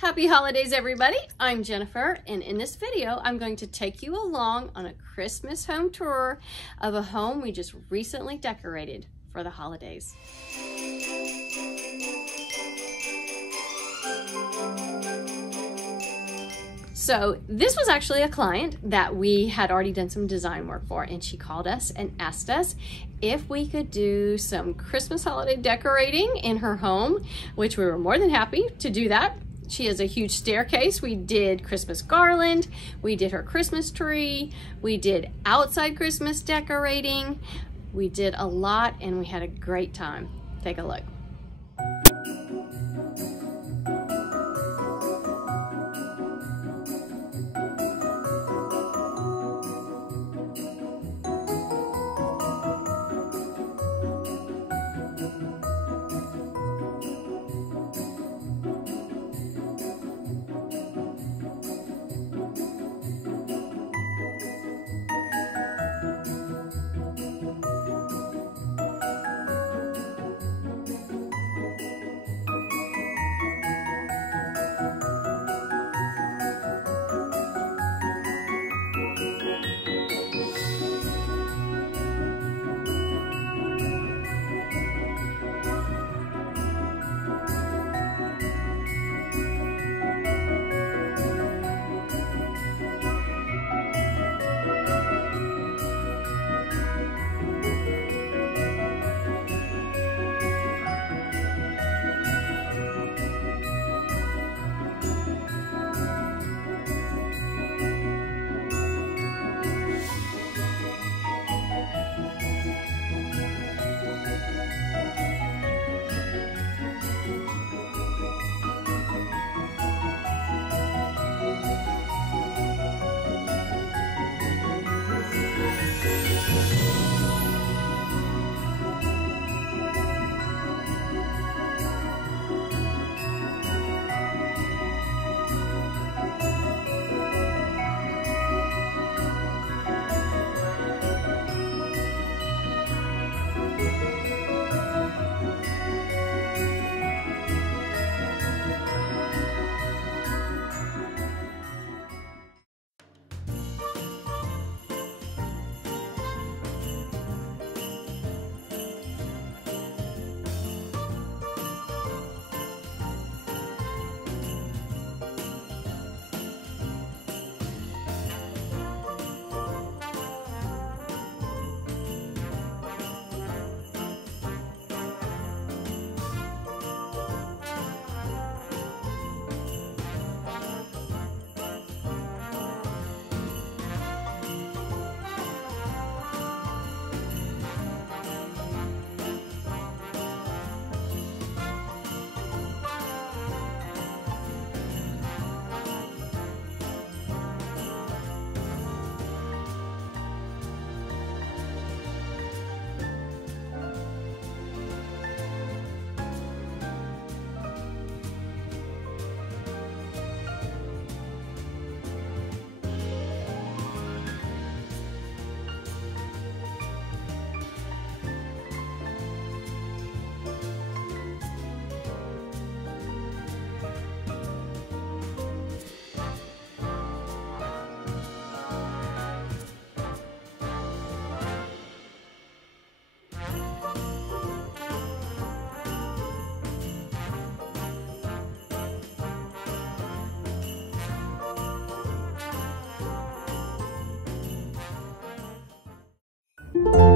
Happy holidays, everybody. I'm Jennifer, and in this video, I'm going to take you along on a Christmas home tour of a home we just recently decorated for the holidays. So this was actually a client that we had already done some design work for, and she called us and asked us if we could do some Christmas holiday decorating in her home, which we were more than happy to do that. She has a huge staircase. We did Christmas garland, we did her Christmas tree, we did outside Christmas decorating. We did a lot and we had a great time. Take a look. Thank you.